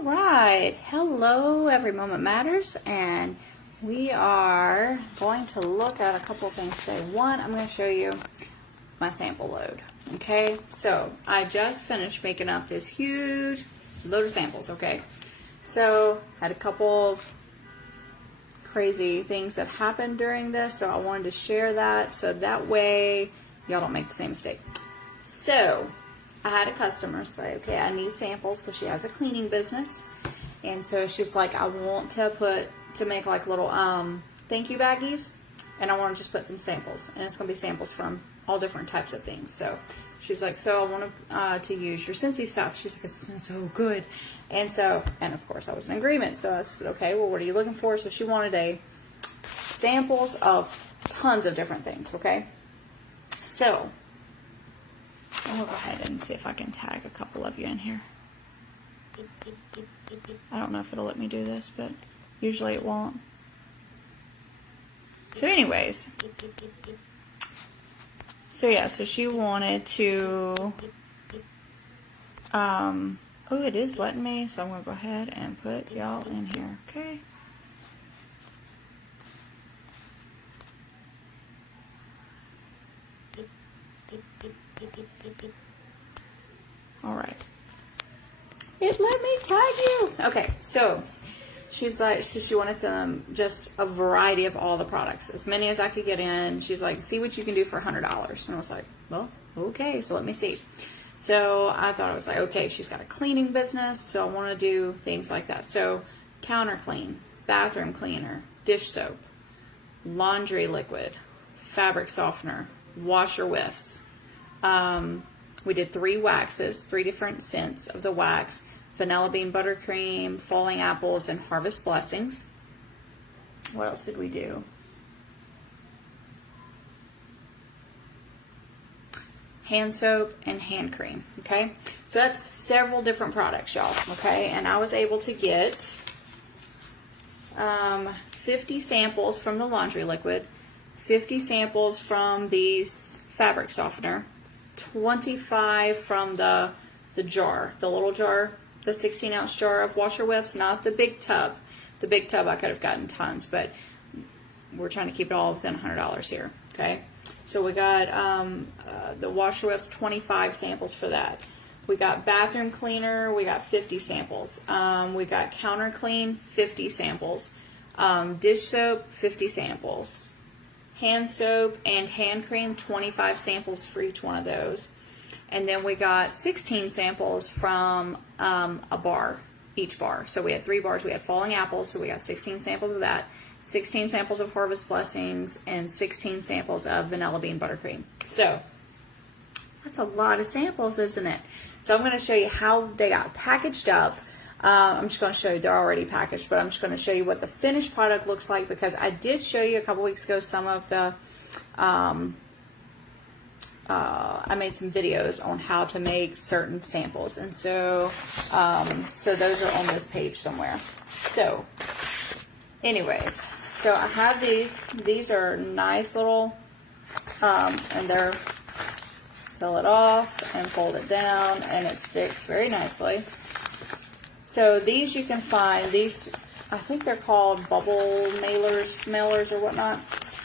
All right, hello, every moment matters, and we are going to look at a couple of things today. One, I'm going to show you my sample load. Okay, so I just finished making up this huge load of samples. Okay, so had a couple of crazy things that happened during this, so I wanted to share that so that way y'all don't make the same mistake. So I had a customer say, okay, I need samples because she has a cleaning business. And so she's like, I want to make like little thank you baggies, and I want to just put some samples. And it's going to be samples from all different types of things. So she's like, so I want to use your Scentsy stuff. She's like, it smells so good. And of course I was in agreement. So I said, okay, well, what are you looking for? So she wanted samples of tons of different things, okay? So I'll go ahead and see if I can tag a couple of you in here. I don't know if it'll let me do this, but usually it won't. So anyways, so she wanted to, oh, it is letting me, so I'm going to go ahead and put y'all in here, okay? All right. It let me tag you. Okay, so she's like, she wanted just a variety of all the products, as many as I could get in. She's like, see what you can do for $100. And I was like, well, okay, so let me see. So I thought, I was like, okay, she's got a cleaning business, so I want to do things like that. So counter clean, bathroom cleaner, dish soap, laundry liquid, fabric softener, washer whiffs. We did 3 waxes, 3 different scents of the wax: vanilla bean buttercream, falling apples, and harvest blessings. What else did we do? Hand soap and hand cream. Okay, so that's several different products, y'all. Okay, and I was able to get 50 samples from the laundry liquid, 50 samples from the fabric softener, 25 from the jar, the little jar, the 16-ounce jar of washer whiffs, not the big tub. The big tub I could have gotten tons, but we're trying to keep it all within $100 here. Okay, so we got the washer whiffs, 25 samples for that. We got bathroom cleaner, we got 50 samples. We got counter clean, 50 samples. Dish soap, 50 samples. Hand soap and hand cream, 25 samples for each one of those. And then we got 16 samples from a bar, each bar. So we had 3 bars. We had falling apples, so we got 16 samples of that, 16 samples of harvest blessings, and 16 samples of vanilla bean buttercream. So that's a lot of samples, isn't it? So I'm going to show you how they got packaged up. I'm just going to show you, they're already packaged, but I'm just going to show you what the finished product looks like, because I did show you a couple weeks ago some of the, I made some videos on how to make certain samples, and so those are on this page somewhere. So anyways, so I have these are nice little, and they're, fill it off and fold it down, and it sticks very nicely. So these you can find, these, I think they're called bubble mailers or whatnot.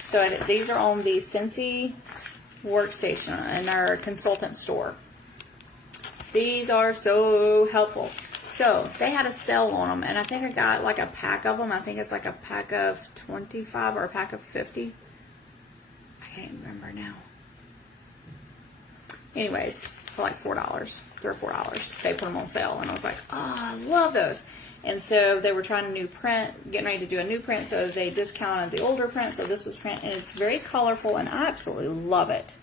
So these are on the Scentsy workstation in our consultant store. These are so helpful. So they had a sale on them, and I think I got like a pack of them. I think it's like a pack of 25 or a pack of 50. I can't remember now. Anyways, for like $4, $3 or $4, they put them on sale, and I was like, oh, I love those. And so they were trying a new print, getting ready to do a new print, so they discounted the older print, so this was print, and it's very colorful, and I absolutely love it.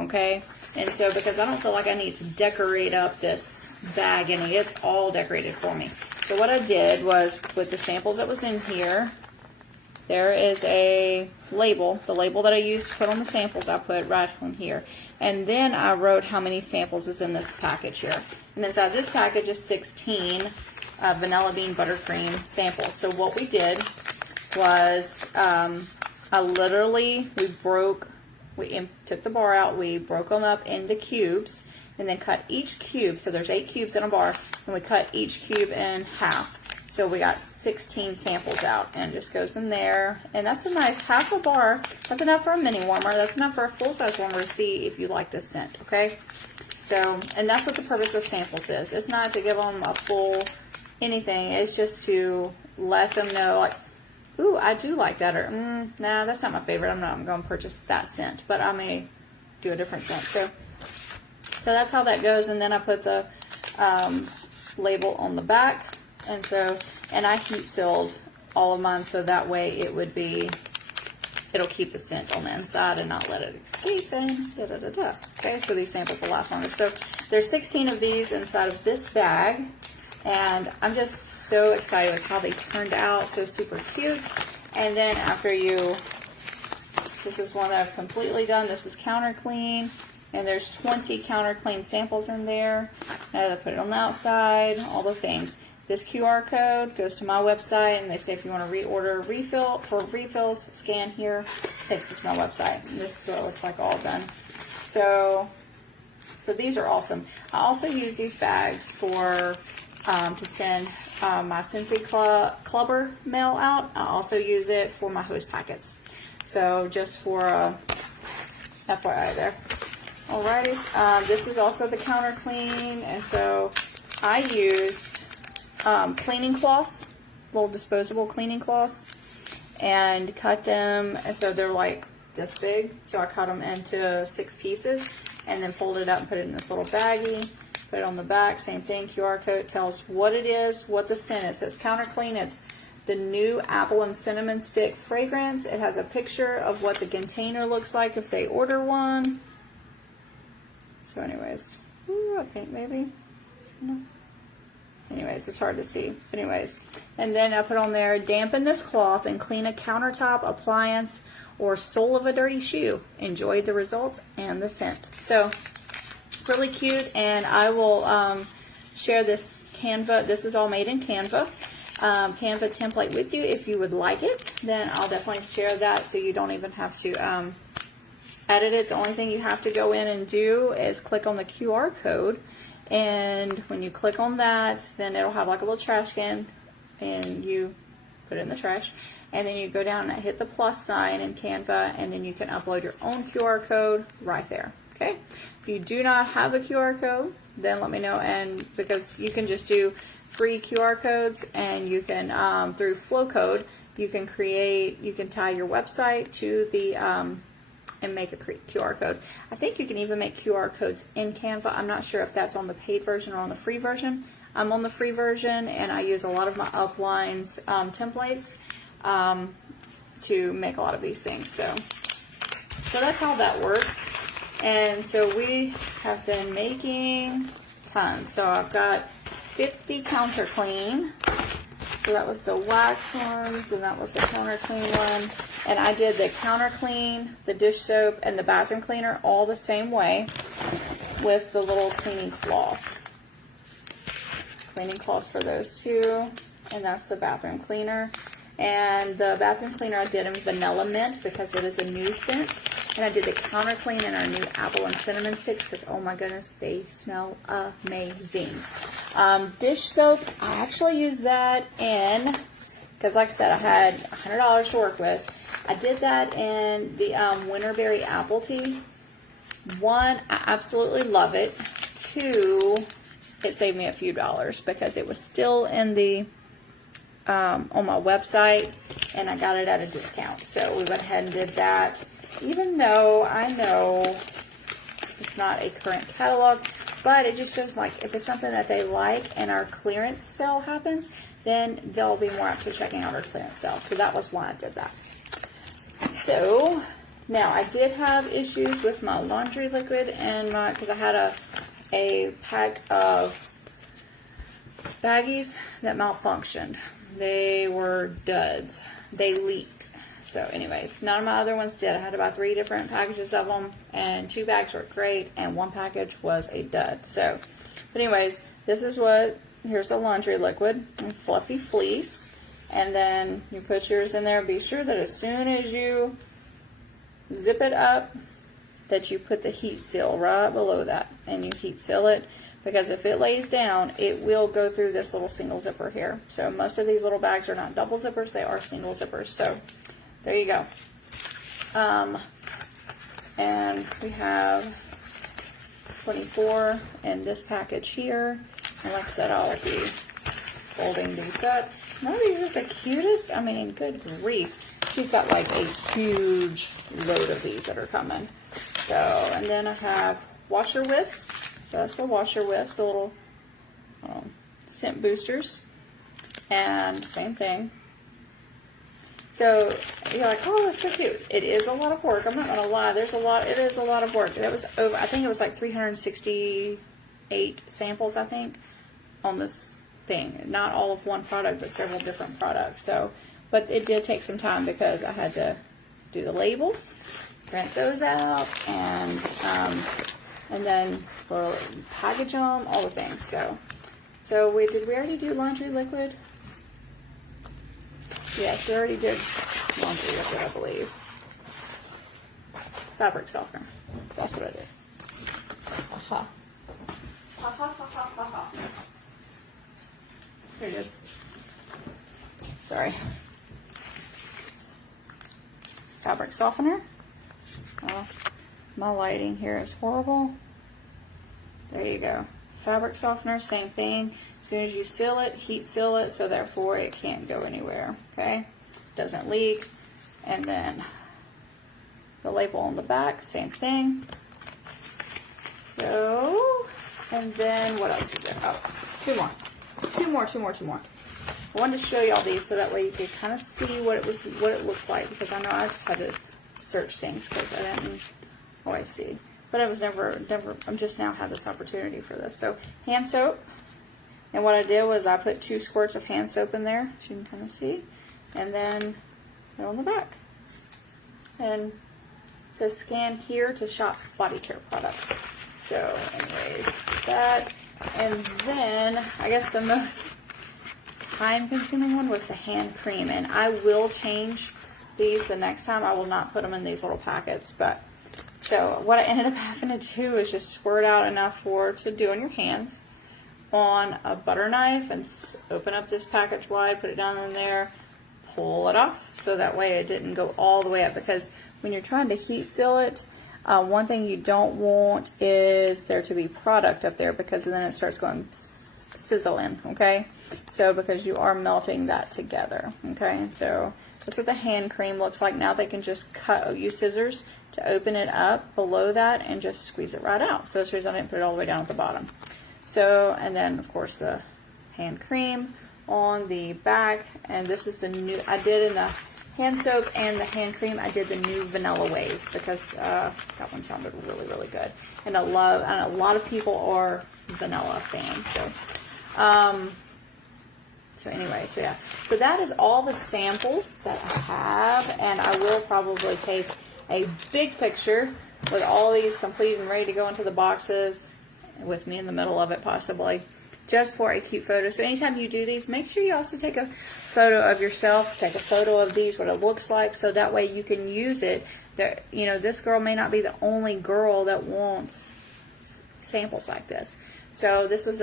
Okay, and so because I don't feel like I need to decorate up this bag any, it's all decorated for me. So what I did was, with the samples that was in here, there is a label. The label that I used to put on the samples, I put right on here. And then I wrote how many samples is in this package here. And inside this package is 16 vanilla bean buttercream samples. So what we did was, we took the bar out, we broke them up into cubes, and then cut each cube. So there's 8 cubes in a bar, and we cut each cube in half. So we got 16 samples out, and it just goes in there. And that's a nice half a bar. That's enough for a mini warmer. That's enough for a full-size warmer to see if you like this scent, okay? So, and that's what the purpose of samples is. It's not to give them a full anything. It's just to let them know, like, ooh, I do like that, or nah, that's not my favorite. I'm not going to purchase that scent, but I may do a different scent. So that's how that goes. And then I put the label on the back. And so, and I heat sealed all of mine, so that way it'll keep the scent on the inside and not let it escape, and da-da-da-da. Okay, so these samples will last longer. So there's 16 of these inside of this bag, and I'm just so excited with how they turned out, so super cute. And then after this is one that I've completely done. This was counter clean. And there's 20 counter clean samples in there. Now I put it on the outside, all the things. This QR code goes to my website, and they say if you want to reorder refills, scan here, takes you to my website. And this is what it looks like all done. So these are awesome. I also use these bags for to send my Scentsy Clubber mail out. I also use it for my hose packets. So just for FYI there. Alrighty, this is also the counter clean, and so I used cleaning cloths, little disposable cleaning cloths, and cut them, and so they're like this big, so I cut them into 6 pieces, and then fold it up and put it in this little baggie, put it on the back, same thing, QR code tells what it is, what the scent is. It says counter clean, it's the new apple and cinnamon stick fragrance. It has a picture of what the container looks like if they order one. So anyways, I think maybe, anyways, it's hard to see. Anyways, and then I put on there, dampen this cloth and clean a countertop, appliance, or sole of a dirty shoe. Enjoy the results and the scent. So, really cute, and I will share this Canva. This is all made in Canva. Canva template with you if you would like it. Then I'll definitely share that so you don't even have to edit it. The only thing you have to go in and do is click on the QR code, and when you click on that, then it'll have like a little trash can, and you put it in the trash, and then you go down and hit the plus sign in Canva, and then you can upload your own QR code right there. Okay, if you do not have a QR code, then let me know, and because you can just do free QR codes, and you can through Flowcode you can tie your website to the and make a QR code. I think you can even make QR codes in Canva. I'm not sure if that's on the paid version or on the free version. I'm on the free version, and I use a lot of my uplines templates to make a lot of these things. So that's how that works. And so we have been making tons. So I've got 50 counter clean. So that was the wax ones, and that was the counter clean one. And I did the counter clean, the dish soap, and the bathroom cleaner all the same way with the little cleaning cloths. Cleaning cloths for those two, and that's the bathroom cleaner. And the bathroom cleaner I did in vanilla mint because it is a new scent. And I did the counter clean in our new apple and cinnamon sticks because, oh my goodness, they smell amazing. Dish soap, I actually used that in, because like I said, I had $100 to work with. I did that in the Winterberry Apple Tea. 1, I absolutely love it. 2, it saved me a few dollars because it was still in the on my website, and I got it at a discount. So we went ahead and did that, even though I know it's not a current catalog, but it just shows like if it's something that they like and our clearance sale happens, then they'll be more up to checking out our clearance sale. So that was why I did that. So now I did have issues with my laundry liquid and because I had a pack of baggies that malfunctioned. They were duds. They leaked. So anyways, none of my other ones did. I had about 3 different packages of them, and 2 bags were great, and 1 package was a dud. So, but anyways, this is here's the laundry liquid, and fluffy fleece, and then you put yours in there. Be sure that as soon as you zip it up, that you put the heat seal right below that, and you heat seal it, because if it lays down, it will go through this little single zipper here. So most of these little bags are not double zippers, they are single zippers. So there you go. And we have 24 in this package here. And like I said, I'll be folding these up. None of these are the cutest. I mean, good grief. She's got like a huge load of these that are coming. So, and then I have washer whiffs. So that's the washer whiffs, the little scent boosters. And same thing. So you're like, oh, that's so cute. It is a lot of work. I'm not gonna lie. It is a lot of work. That was over. I think it was like 368 samples. I think on this thing. Not all of one product, but several different products. So, but it did take some time because I had to do the labels, print those out, and then we'll package them, all the things. So did we already do laundry liquid? Yes, we already did laundry liquid, I believe. Fabric softener. That's what I did. Aha. Here it is. Sorry. Fabric softener. My lighting here is horrible. There you go. Fabric softener, same thing. As soon as you seal it, heat seal it, so therefore it can't go anywhere. Okay? Doesn't leak. And then the label on the back, same thing. So, and then what else is there? Oh, two more. I wanted to show y'all these so that way you could kind of see what it looks like, because I know I just had to search things because I didn't always see. But I was never, I'm just now had this opportunity for this. So hand soap, and what I did was I put 2 squirts of hand soap in there, as you can kind of see, and then put it on the back. And it says scan here to shop body care products. So anyways, that, and then I guess the most time-consuming one was the hand cream, and I will change these the next time. I will not put them in these little packets, but so what I ended up having to do is just squirt out enough to do on your hands on a butter knife and open up this package wide, put it down in there, pull it off, so that way it didn't go all the way up, because when you're trying to heat seal it, one thing you don't want is there to be product up there, because then it starts going sizzling, okay? So because you are melting that together, okay? And so that's what the hand cream looks like. Now they can just use scissors to open it up below that and just squeeze it right out. So that's the reason I didn't put it all the way down at the bottom. So, and then of course the hand cream on the back, and this is the new, I did in the hand soap and the hand cream, I did the new Vanilla Waves, because that one sounded really, really good. And a lot of people are vanilla fans. So anyway, so yeah. So that is all the samples that I have, and I will probably take a big picture with all these complete and ready to go into the boxes, with me in the middle of it possibly, just for a cute photo. So anytime you do these, make sure you also take a photo of yourself, take a photo of these, what it looks like, so that way you can use it. There, you know, this girl may not be the only girl that wants samples like this. So this was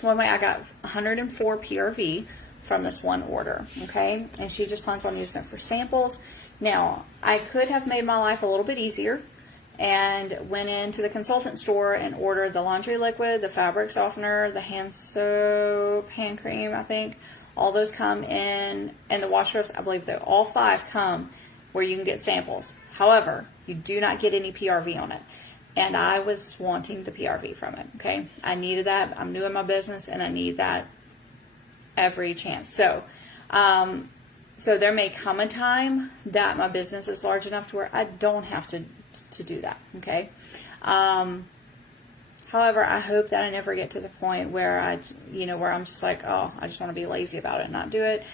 one way I got 104 PRV from this one order, okay? And she just plans on using it for samples. Now, I could have made my life a little bit easier and went into the consultant store and ordered the laundry liquid, the fabric softener, the hand soap, hand cream, I think. All those come in, and the wash roast, I believe that all 5 come where you can get samples. However, you do not get any PRV on it. And I was wanting the PRV from it, okay? I needed that. I'm new in my business, and I need that every chance. So, so there may come a time that my business is large enough to where I don't have to do that, okay? However, I hope that I never get to the point where where I'm just like, oh, I just want to be lazy about it and not do it.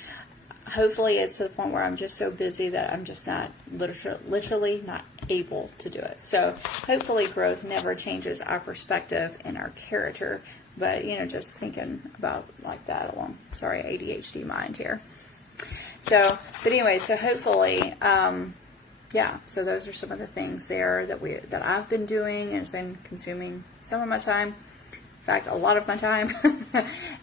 Hopefully it's to the point where I'm just so busy that I'm just not literally not able to do it. So hopefully growth never changes our perspective and our character, but just thinking about like that along, sorry, ADHD mind here. So, but anyway, so hopefully, yeah, so those are some of the things there that I've been doing, and it's been consuming some of my time. In fact, a lot of my time.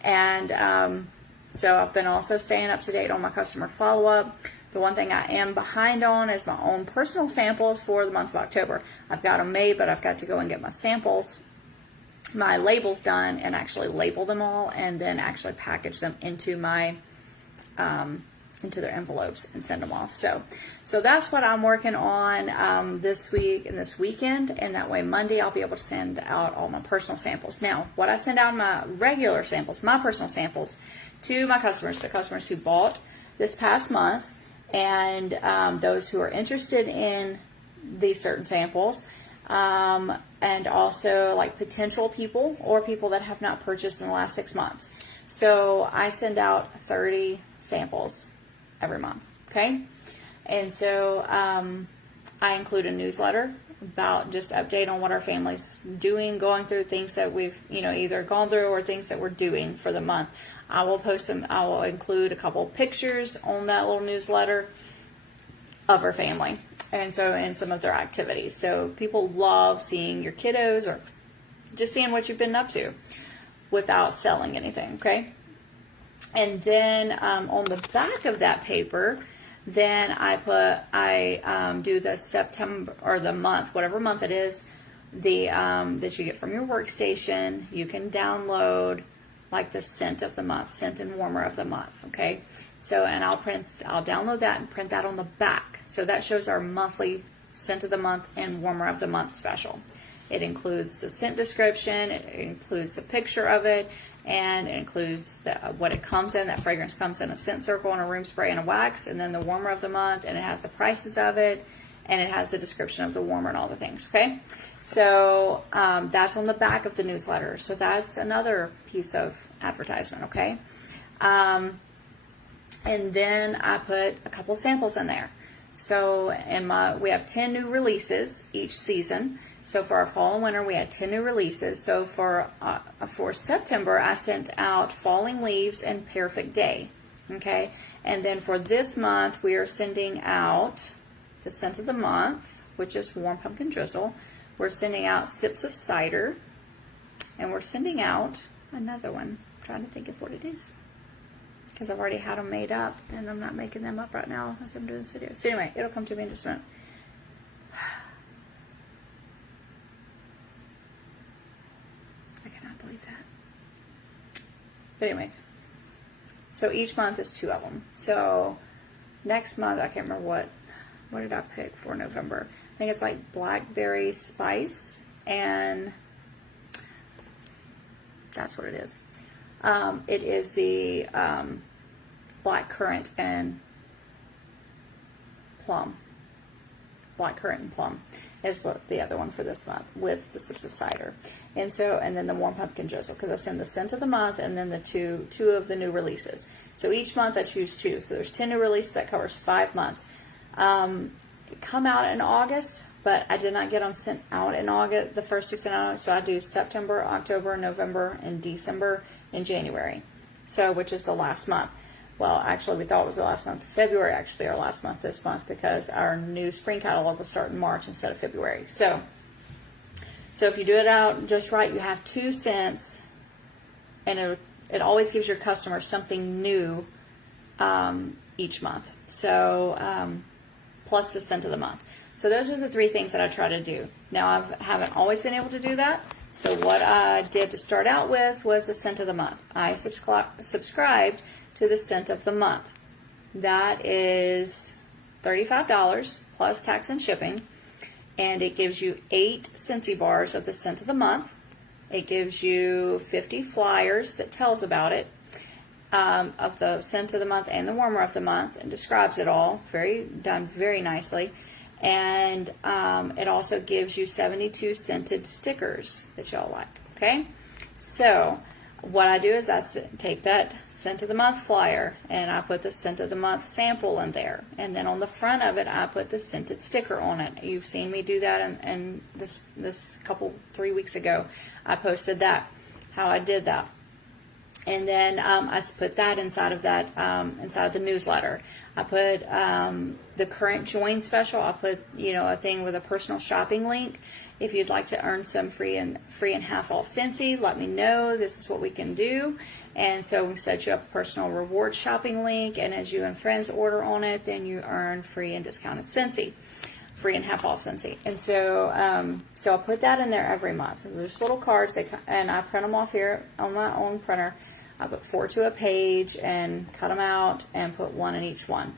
And so I've been also staying up to date on my customer follow-up. The one thing I am behind on is my own personal samples for the month of October. I've got them made, but I've got to go and get my samples, my labels done, and actually label them all, and then actually package them into my into their envelopes and send them off. So that's what I'm working on this week and this weekend, and that way Monday I'll be able to send out all my personal samples. Now, what I send out my regular samples, my personal samples, to my customers, the customers who bought this past month, and those who are interested in these certain samples, and also like potential people or people that have not purchased in the last 6 months. So I send out 30 samples every month, okay? And so I include a newsletter about just update on what our family's doing, going through things that we've, either gone through or things that we're doing for the month. I will post them, I will include a couple pictures on that little newsletter of our family, and some of their activities. So people love seeing your kiddos or just seeing what you've been up to without selling anything, okay? And then on the back of that paper, then I do the September or the month, whatever month it is, that you get from your workstation. You can download like the scent of the month, scent and warmer of the month, okay? So, and I'll download that and print that on the back. So that shows our monthly scent of the month and warmer of the month special. It includes the scent description, it includes a picture of it, and it includes what it comes in. That fragrance comes in a scent circle and a room spray and a wax, and then the warmer of the month, and it has the prices of it, and it has the description of the warmer and all the things, okay? So that's on the back of the newsletter. So that's another piece of advertisement, okay? And then I put a couple samples in there. So we have 10 new releases each season. So for our fall and winter, we had 10 new releases. So for September, I sent out Falling Leaves and Perfect Day. Okay, and then for this month, we are sending out the scent of the month, which is Warm Pumpkin Drizzle. We're sending out Sips of Cider, and we're sending out another one. I'm trying to think of what it is, because I've already had them made up, and I'm not making them up right now as I'm doing this video. So anyway, it'll come to me in just a minute. I cannot believe that. But anyways, so each month is 2 of them. So next month, I can't remember what did I pick for November. I think it's like Blackberry Spice, and that's what it is. It is the Black Currant and Plum. Black Currant and Plum is what the other one for this month, with the Sips of Cider. And then the Warm Pumpkin Drizzle, because I send the scent of the month and then the two of the new releases. So each month I choose 2. So there's 10 new releases. That covers 5 months. Come out in August, but I did not get them sent out in August, the first 2 sent out. So I do September, October, November, and December, and January. So, which is the last month. Well, actually, we thought it was the last month. February, actually, our last month this month, because our new spring catalog will start in March instead of February. So if you do it out just right, you have 2 scents, and it always gives your customers something new each month. So, plus the scent of the month. So those are the 3 things that I try to do. Now, I haven't always been able to do that. So what I did to start out with was the scent of the month. I subscribed to the scent of the month. That is $35 plus tax and shipping, and it gives you 8 Scentsy bars of the scent of the month. It gives you 50 flyers that tells about it, of the scent of the month and the warmer of the month, and describes it all. Done very nicely. And it also gives you 72 scented stickers that y'all like. Okay, so what I do is I take that scent of the month flyer and I put the scent of the month sample in there, and then on the front of it I put the scented sticker on it. You've seen me do that, and this couple 3 weeks ago I posted that, how I did that. And then I put that inside of inside of the newsletter. I put the current join special. I put, a thing with a personal shopping link. If you'd like to earn some free and half off Scentsy, let me know. This is what we can do. And so we set you up a personal reward shopping link. And as you and friends order on it, then you earn free and discounted Scentsy. Free and half off Scentsy. And so so I'll put that in there every month. There's little cards, and I print them off here on my own printer. I put 4 to a page and cut them out and put 1 in each one.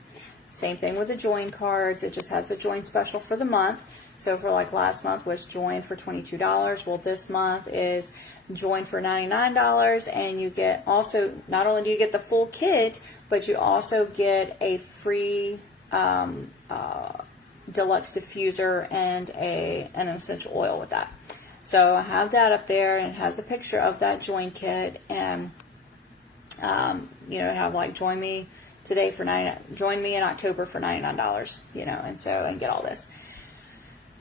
Same thing with the join cards. It just has a join special for the month. So for like last month was join for $22. Well, this month is join for $99, and you get also, not only do you get the full kit, but you also get a free deluxe diffuser and an essential oil with that. So I have that up there, and it has a picture of that join kit, and have like join me today for join me in October for $99, and get all this.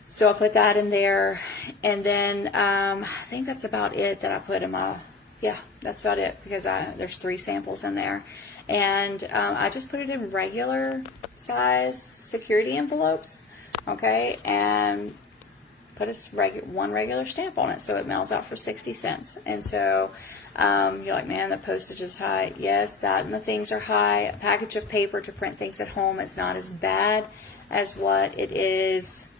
So I'll put that in there, and then I think that's about it that I put in my, that's about it, because there's 3 samples in there, and I just put it in regular size security envelopes, okay, and put one regular stamp on it, so it mails out for 60 cents. And so you're like, man, the postage is high. Yes, that and the things are high. A package of paper to print things at home is not as bad as what it is,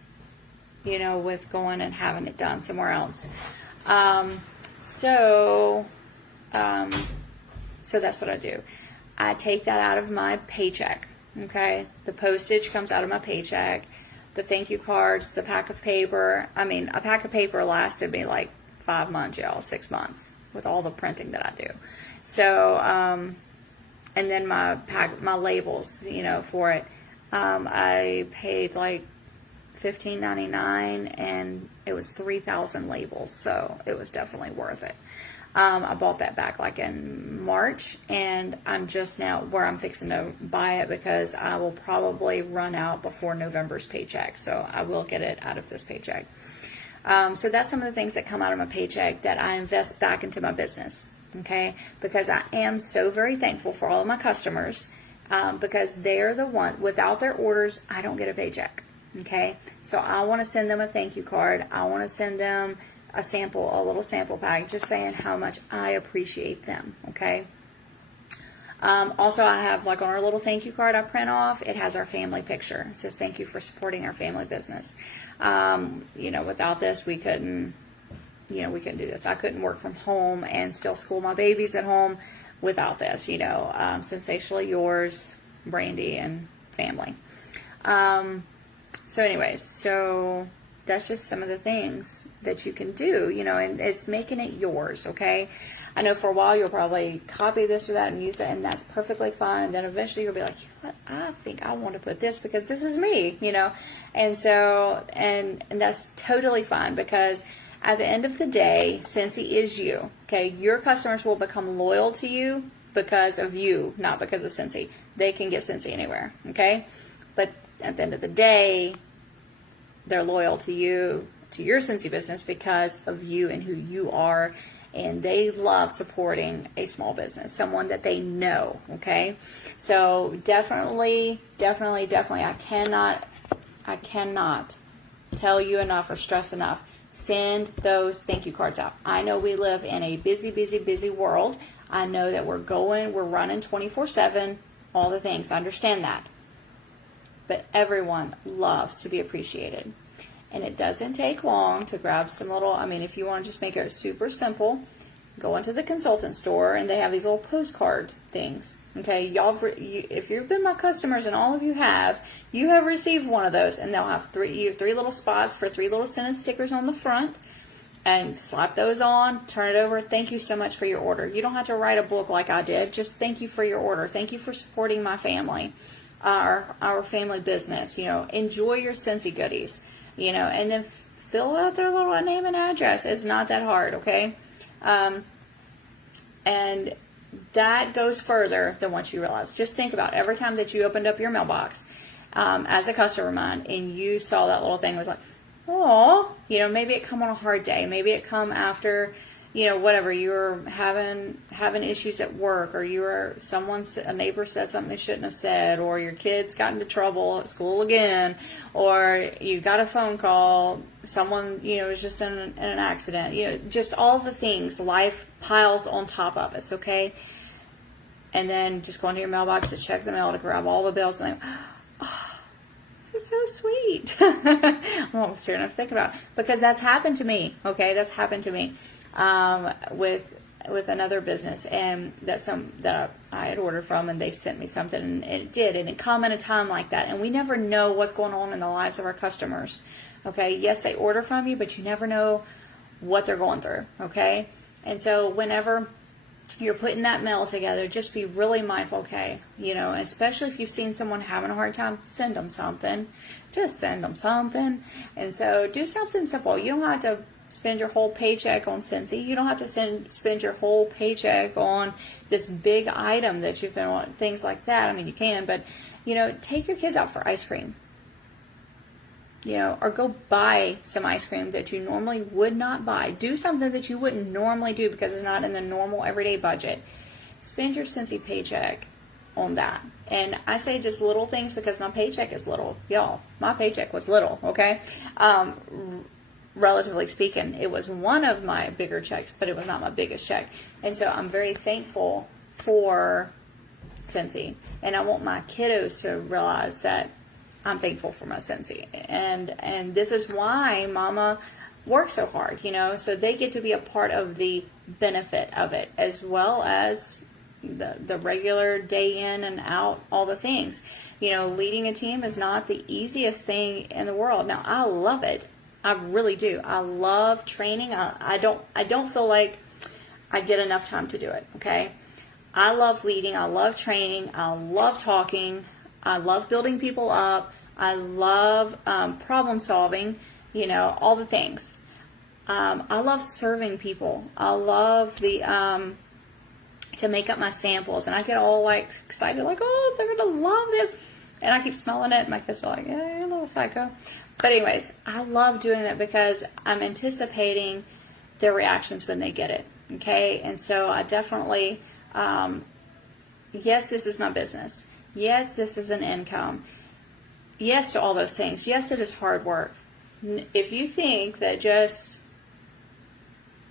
with going and having it done somewhere else. So that's what I do. I take that out of my paycheck, okay? The postage comes out of my paycheck. The thank you cards, the pack of paper. I mean, a pack of paper lasted me like 5 months, 6 months with all the printing that I do. So, and then my labels, for it. I paid like $15.99, and it was 3,000 labels, so it was definitely worth it. I bought that back like in March, and I'm just now where I'm fixing to buy it, because I will probably run out before November's paycheck, so I will get it out of this paycheck. So that's some of the things that come out of my paycheck that I invest back into my business, okay? Because I am so very thankful for all of my customers, because they're the one, without their orders, I don't get a paycheck, okay? So I want to send them a thank you card. I want to send them a little sample pack, just saying how much I appreciate them, okay? Also, I have, like, on our little thank you card I print off, it has our family picture. It says, thank you for supporting our family business. Without this, we couldn't do this. I couldn't work from home and still school my babies at home without this, Sensationally Yours, Brandy, and family. So that's just some of the things that you can do, and it's making it yours, okay? I know for a while you'll probably copy this or that and use it, and that's perfectly fine. And then eventually you'll be like, I think I want to put this because this is me, And so, and that's totally fine, because at the end of the day, Scentsy is you, okay? Your customers will become loyal to you because of you, not because of Scentsy. They can get Scentsy anywhere, okay? But at the end of the day, they're loyal to you, to your Scentsy business, because of you and who you are, and they love supporting a small business, someone that they know, okay? So definitely, I cannot tell you enough or stress enough, send those thank you cards out. I know we live in a busy world. I know that we're running 24/7, all the things. I understand that. But everyone loves to be appreciated. And it doesn't take long to grab some if you want to just make it super simple, go into the consultant store, and they have these little postcard things. Okay, if you've been my customers, and all of you have received one of those, and they'll have three little spots for 3 little scented stickers on the front, and slap those on, turn it over. Thank you so much for your order. You don't have to write a book like I did. Just thank you for your order. Thank you for supporting my family, our family business. Enjoy your Scentsy goodies. And then fill out their little name and address. It's not that hard, okay? And that goes further than what you realize. Just think about every time that you opened up your mailbox as a customer of mine, and you saw that little thing, was like, oh, maybe it come on a hard day. Maybe it come after, whatever, you're having issues at work, or a neighbor said something they shouldn't have said, or your kids got into trouble at school again, or you got a phone call, someone, was just in an accident, just all the things, life piles on top of us, okay? And then just go into your mailbox to check the mail to grab all the bills, and then, oh, it's so sweet. I'm almost tearing up to think about it, because that's happened to me, okay? That's happened to me. With another business, and that I had ordered from, and they sent me something, and it come in a time like that, and we never know what's going on in the lives of our customers. Okay, yes, they order from you, but you never know what they're going through. Okay, and so whenever you're putting that mail together, just be really mindful. Okay, and especially if you've seen someone having a hard time, send them something. Just send them something, and so do something simple. You don't have to spend your whole paycheck on Scentsy. You don't have to spend your whole paycheck on this big item that you've been on, things like that. I mean, you can, but, take your kids out for ice cream. Or go buy some ice cream that you normally would not buy. Do something that you wouldn't normally do because it's not in the normal everyday budget. Spend your Scentsy paycheck on that. And I say just little things because my paycheck is little. Y'all, my paycheck was little, okay? Relatively speaking, it was one of my bigger checks, but it was not my biggest check. And so I'm very thankful for Scentsy. And I want my kiddos to realize that I'm thankful for my Scentsy. And this is why Mama works so hard, so they get to be a part of the benefit of it, as well as the regular day in and out, all the things. Leading a team is not the easiest thing in the world. Now, I love it. I really do. I love training. I don't feel like I get enough time to do it, okay? I love leading. I love training. I love talking. I love building people up. I love problem solving, all the things. I love serving people. I love to make up my samples, and I get all excited, oh, they're going to love this. And I keep smelling it, and my kids are like, yeah, you're a little psycho. But anyways, I love doing that because I'm anticipating their reactions when they get it, okay? And so I definitely, yes, this is my business. Yes, this is an income. Yes to all those things. Yes, it is hard work. If you think that just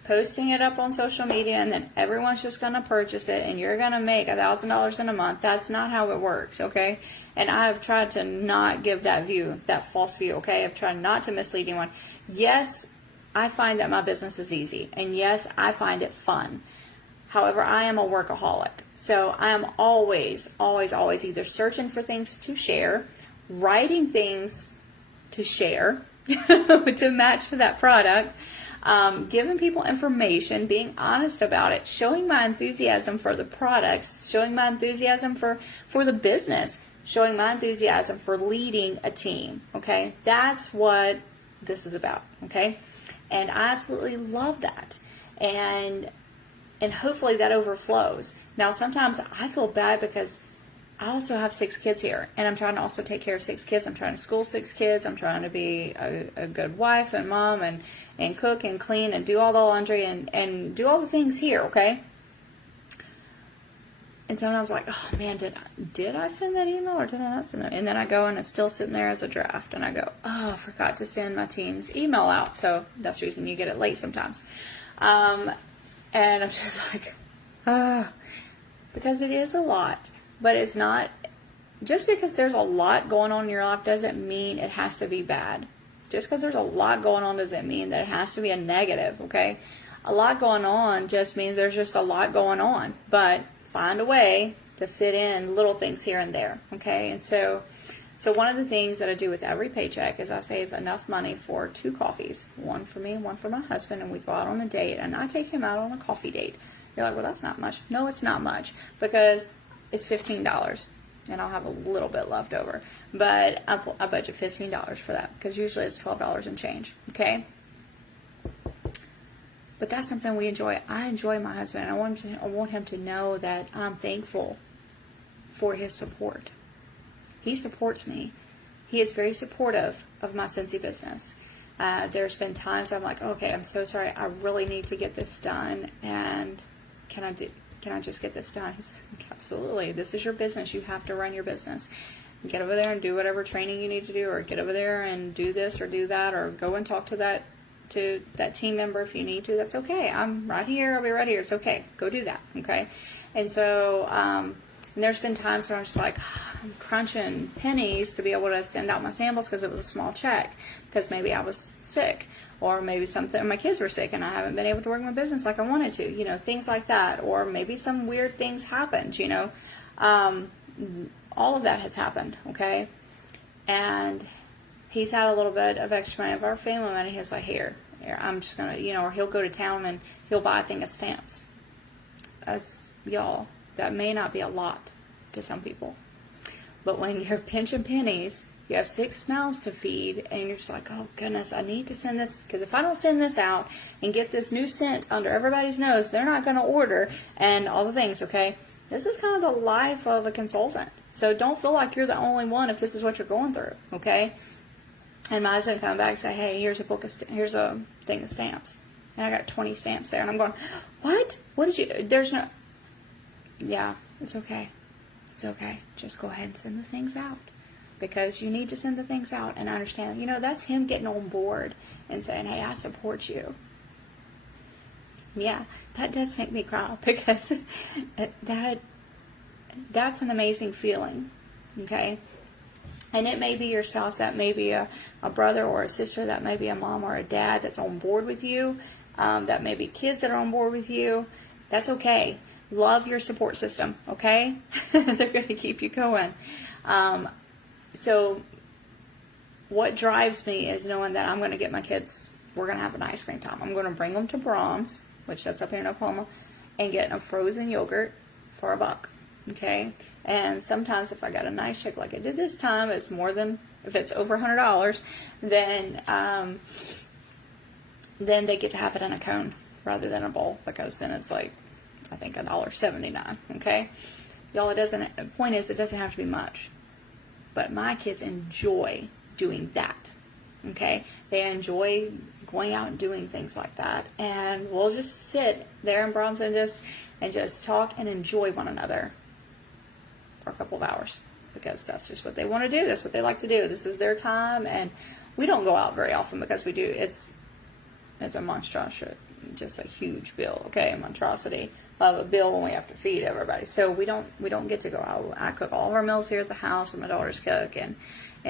posting it up on social media and then everyone's just going to purchase it and you're going to make $1,000 in a month, that's not how it works, okay? And I've tried to not give that false view, okay? I've tried not to mislead anyone. Yes, I find that my business is easy, and yes, I find it fun. However, I am a workaholic, so I am always, always, always either searching for things to share, writing things to share to match to that product, giving people information, being honest about it, showing my enthusiasm for the products, showing my enthusiasm for the business, showing my enthusiasm for leading a team, okay? That's what this is about, okay? And I absolutely love that. And hopefully that overflows. Now, sometimes I feel bad because I also have 6 kids here, and I'm trying to also take care of 6 kids. I'm trying to school 6 kids. I'm trying to be a good wife and mom and cook and clean and do all the laundry and do all the things here, okay? And sometimes I'm like, oh man, did I send that email or did I not send that? And then I go and it's still sitting there as a draft, and I go, oh, I forgot to send my team's email out. So that's the reason you get it late sometimes. And I'm just like, because it is a lot. But it's not, just because there's a lot going on in your life doesn't mean it has to be bad. Just because there's a lot going on doesn't mean that it has to be a negative, okay? A lot going on just means there's just a lot going on. But find a way to fit in little things here and there, okay? And so one of the things that I do with every paycheck is I save enough money for 2 coffees. One for me and one for my husband, and we go out on a date, and I take him out on a coffee date. You're like, well, that's not much. No, it's not much, because it's $15, and I'll have a little bit left over. But I budget $15 for that, because usually it's $12 and change, okay? But that's something we enjoy. I enjoy my husband. I want him to know that I'm thankful for his support. He supports me. He is very supportive of my Scentsy business. There's been times I'm like, okay, I'm so sorry, I really need to get this done, and can I just get this done? He's like, absolutely. This is your business. You have to run your business. Get over there and do whatever training you need to do, or get over there and do this or do that, or go and talk to that team member if you need to. That's okay. I'm right here. I'll be right here. It's okay. Go do that. Okay. And so, and there's been times where I'm just like, I'm crunching pennies to be able to send out my samples because it was a small check, because maybe I was sick, or maybe my kids were sick and I haven't been able to work my business like I wanted to, things like that, or maybe some weird things happened, all of that has happened, okay? And he's had a little bit of extra money of our family money. He's like, here, I'm just gonna, or he'll go to town and he'll buy a thing of stamps. That's, y'all, that may not be a lot to some people, but when you're pinching pennies, you have 6 mouths to feed, and you're just like, oh goodness, I need to send this, because if I don't send this out and get this new scent under everybody's nose, they're not going to order, and all the things, okay? This is kind of the life of a consultant. So don't feel like you're the only one if this is what you're going through, okay? And my husband come back and say, hey, here's a thing of stamps. And I got 20 stamps there, and I'm going, what? What did you, yeah, it's okay. It's okay. Just go ahead and send the things out, because you need to send the things out and understand, that's him getting on board and saying, hey, I support you. Yeah, that does make me cry, because that's an amazing feeling, okay? And it may be your spouse, that may be a brother or a sister, that may be a mom or a dad that's on board with you, that may be kids that are on board with you. That's okay. Love your support system, okay? They're going to keep you going. So what drives me is knowing that I'm going to get my kids, we're going to have an ice cream time. I'm going to bring them to Brahms, which that's up here in Oklahoma, and get a frozen yogurt for $1, okay? And sometimes if I got a nice check like I did this time, it's more than, if it's over $100, then they get to have it in a cone rather than a bowl, because then it's like, I think $1.79, okay? Y'all, the point is, it doesn't have to be much. But my kids enjoy doing that, okay? They enjoy going out and doing things like that. And we'll just sit there in Brahms and just talk and enjoy one another for a couple of hours, because that's just what they want to do. That's what they like to do. This is their time, and we don't go out very often because it's a monstrosity, just a huge bill, okay? A monstrosity of a bill when we have to feed everybody. So we don't get to go out. I cook all of our meals here at the house, and my daughters cook, and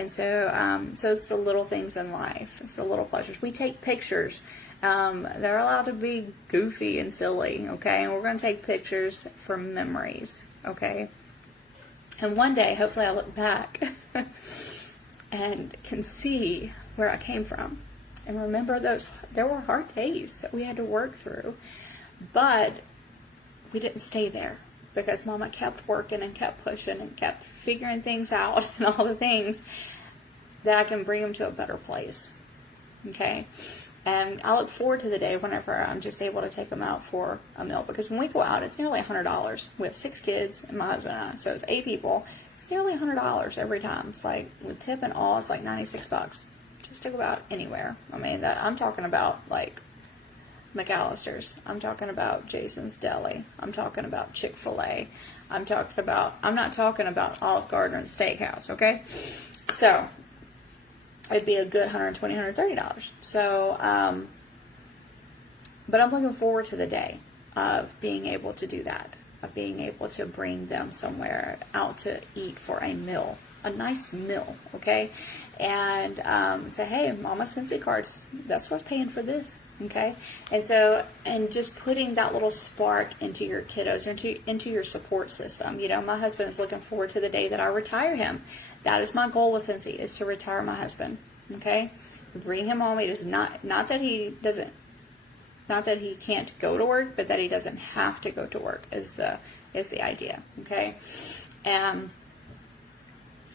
so it's the little things in life. It's the little pleasures. We take pictures. They're allowed to be goofy and silly, okay? And we're going to take pictures for memories, okay? And one day, hopefully, I look back and can see where I came from, and remember there were hard days that we had to work through, but we didn't stay there, because Mama kept working and kept pushing and kept figuring things out and all the things that I can bring them to a better place, okay? And I look forward to the day whenever I'm just able to take them out for a meal, because when we go out, it's nearly $100. We have 6 kids and my husband and I, so it's 8 people. It's nearly $100 every time. It's like, with tip and all, it's like $96 just to go out anywhere. I mean, I'm talking about like McAllister's. I'm talking about Jason's Deli. I'm talking about Chick-fil-A. I'm not talking about Olive Garden and Steakhouse, okay? So it'd be a good $120, $130. So, but I'm looking forward to the day of being able to do that, of being able to bring them somewhere out to eat for a meal, a nice meal, okay? And say, hey, Mama Scentsy cards, that's what's paying for this, okay? And so, and just putting that little spark into your kiddos, into your support system. My husband is looking forward to the day that I retire him. That is my goal with Scentsy, is to retire my husband, okay? Bring him home. It is not that he can't go to work, but that he doesn't have to go to work is the idea, okay? And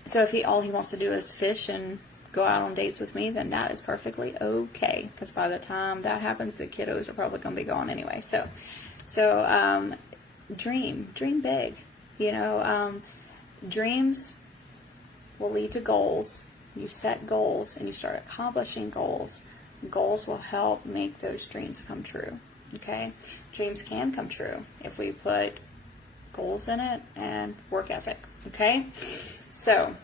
so if all he wants to do is fish and go out on dates with me, then that is perfectly okay, because by the time that happens, the kiddos are probably going to be gone anyway. So dream big, dreams will lead to goals. You set goals and you start accomplishing goals. Goals will help make those dreams come true. Okay? Dreams can come true if we put goals in it and work ethic. Okay? So,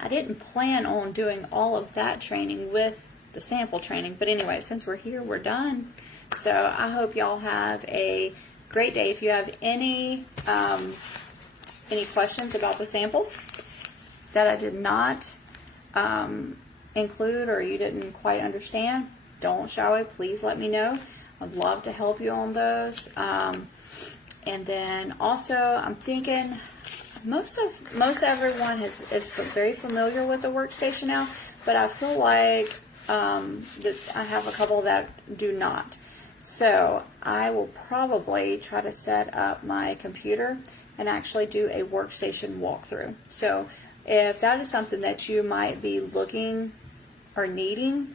I didn't plan on doing all of that training with the sample training, but anyway, since we're here, we're done. So I hope y'all have a great day. If you have any questions about the samples that I did not include or you didn't quite understand, don't shy away. Please let me know. I'd love to help you on those. And then also, I'm thinking most everyone is very familiar with the workstation now, but I feel like that I have a couple that do not. So I will probably try to set up my computer and actually do a workstation walkthrough. So if that is something that you might be looking or needing,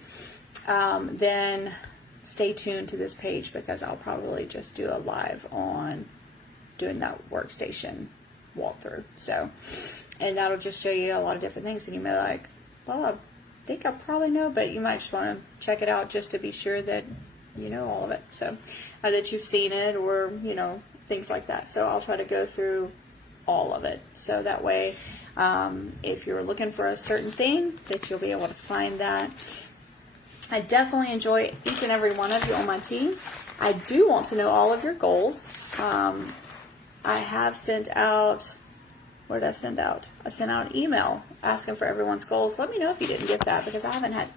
then stay tuned to this page, because I'll probably just do a live on doing that workstation walkthrough. So, and that'll just show you a lot of different things, and you may be like, well, I think I probably know, but you might just want to check it out just to be sure that you know all of it, so that you've seen it, or things like that. So I'll try to go through all of it, so that way if you're looking for a certain thing, that you'll be able to find that. I definitely enjoy each and every one of you on my team. I do want to know all of your goals. I have sent out, what did I send out? I sent out an email asking for everyone's goals. Let me know if you didn't get that, because I haven't had